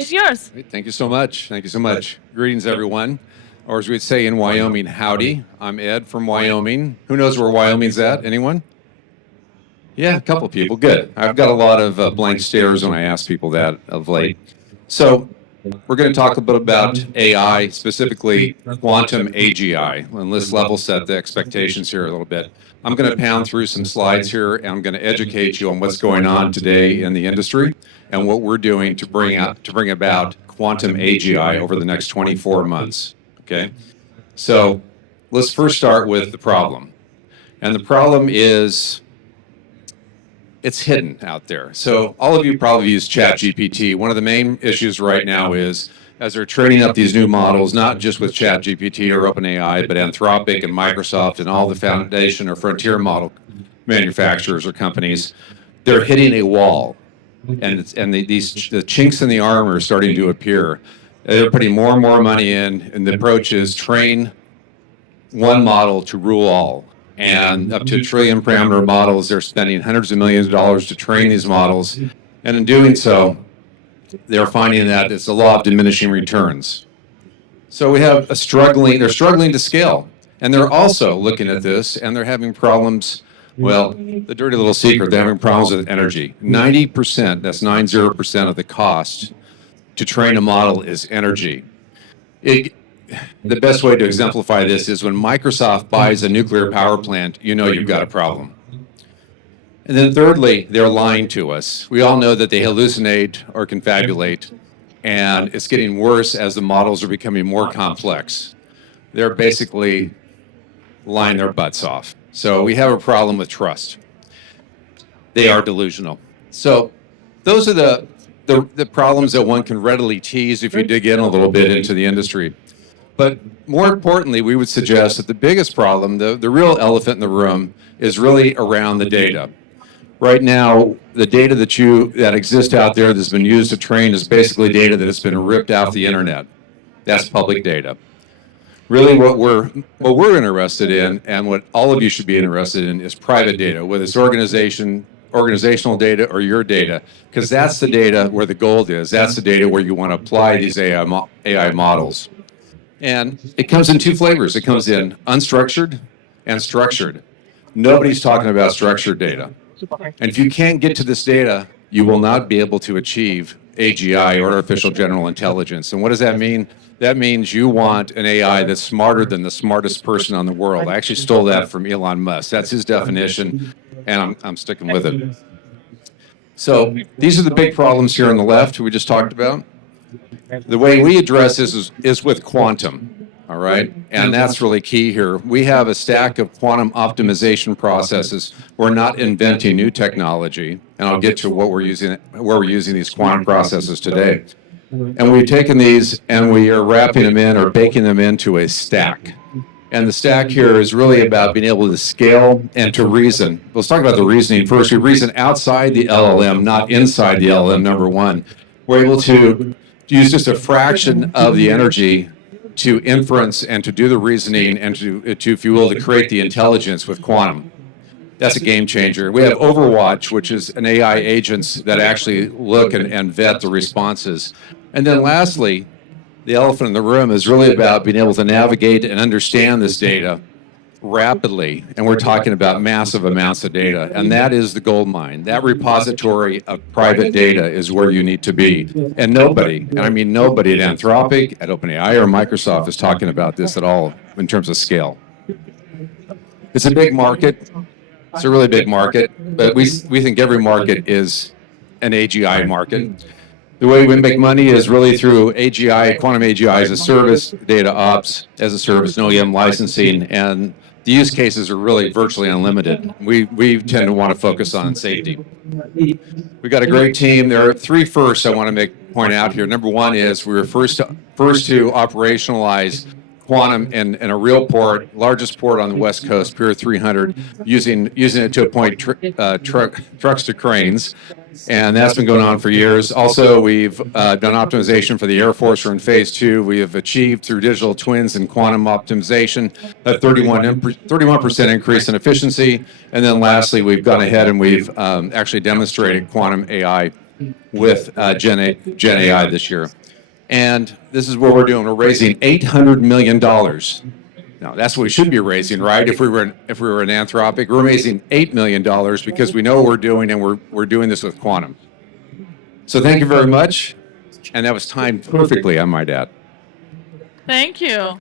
stage is yours. Great. Thank you so much. Thank you so much. Greetings, everyone. Or as we'd say in Wyoming, howdy. I'm Ed from Wyoming. Who knows where Wyoming's at? Anyone? Yeah, a couple of people. Good. I've got a lot of blank stares when I ask people that of late. So we're going to talk a bit about AI, specifically quantum AGI, and let's level set the expectations here a little bit. I'm going to pound through some slides here, and I'm going to educate you on what's going on today in the industry and what we're doing to bring about quantum AGI over the next 24 months. Okay, so let's first start with the problem, and the problem is it's hidden out there. So all of you probably use ChatGPT. One of the main issues right now is as they're training up these new models, not just with ChatGPT or OpenAI, but Anthropic and Microsoft and all the foundation or frontier model manufacturers or companies, they're hitting a wall. And the chinks in the armor are starting to appear. They're putting more and more money in, and the approach is train one model to rule all. And up to 1 trillion parameter models, they're spending hundreds of millions of dollars to train these models. And in doing so, they're finding that it's a law of diminishing returns. So we have they're struggling to scale. And they're also looking at this, and they're having problems. Well, the dirty little secret, they're having problems with energy. 90%, that's 90% of the cost to train a model is energy. The best way to exemplify this is when Microsoft buys a nuclear power plant, you know you've got a problem. And then thirdly, they're lying to us. We all know that they hallucinate or confabulate, and it's getting worse as the models are becoming more complex. They're basically lying their butts off. So we have a problem with trust. They are delusional. So those are the problems that one can readily tease if you dig in a little bit into the industry. But more importantly, we would suggest that the biggest problem, the real elephant in the room, is really around the data. Right now, the data that exists out there that's been used to train is basically data that has been ripped off the internet. That's public data. Really, what we're interested in, and what all of you should be interested in, is private data, whether it's organizational data or your data, because that's the data where the gold is. That's the data where you want to apply these AI models. And it comes in two flavors. It comes in unstructured and structured. Nobody's talking about structured data. And if you can't get to this data, you will not be able to achieve AGI, or artificial general intelligence. And what does that mean? That means you want an AI that's smarter than the smartest person on the world. I actually stole that from Elon Musk. That's his definition, and I'm sticking with it. So these are the big problems here on the left we just talked about. The way we address this is with quantum, all right? And that's really key here. We have a stack of quantum optimization processes. We're not inventing new technology, and I'll get to where we're using these quantum processes today. And we've taken these and we are wrapping them in or baking them into a stack. And the stack here is really about being able to scale and to reason. Let's talk about the reasoning first. We reason outside the LLM, not inside the LLM, number one. We're able to use just a fraction of the energy to inference and to do the reasoning and to, if you will, to create the intelligence with quantum. That's a game changer. We have Overwatch, which is an AI agents that actually look and vet the responses. And then lastly, the elephant in the room is really about being able to navigate and understand this data rapidly. And we're talking about massive amounts of data. And that is the gold mine. That repository of private data is where you need to be. And nobody, and I mean nobody at Anthropic, at OpenAI, or Microsoft is talking about this at all in terms of scale. It's a big market. It's a really big market. But we think every market is an AGI market. The way we make money is really through AGI, quantum AGI as a service, data ops as a service, and OEM licensing, and the use cases are really virtually unlimited. We tend to want to focus on safety. We've got a great team. There are three firsts I want to point out here. Number one is we were first to operationalize quantum in a real port, largest port on the West Coast, Pier 300, using it to appoint trucks to cranes. And that's been going on for years. Also, we've done optimization for the Air Force. We're in phase 2. We have achieved through digital twins and quantum optimization a 31% increase in efficiency. And then lastly, we've gone ahead and we've actually demonstrated quantum AI with Gen AI this year. And this is what we're doing. We're raising $800 million. Now, that's what we should be raising, right? If we were an Anthropic, we're raising $8 million because we know what we're doing, and we're doing this with quantum. So thank you very much. And that was timed perfectly, I might add. Thank you.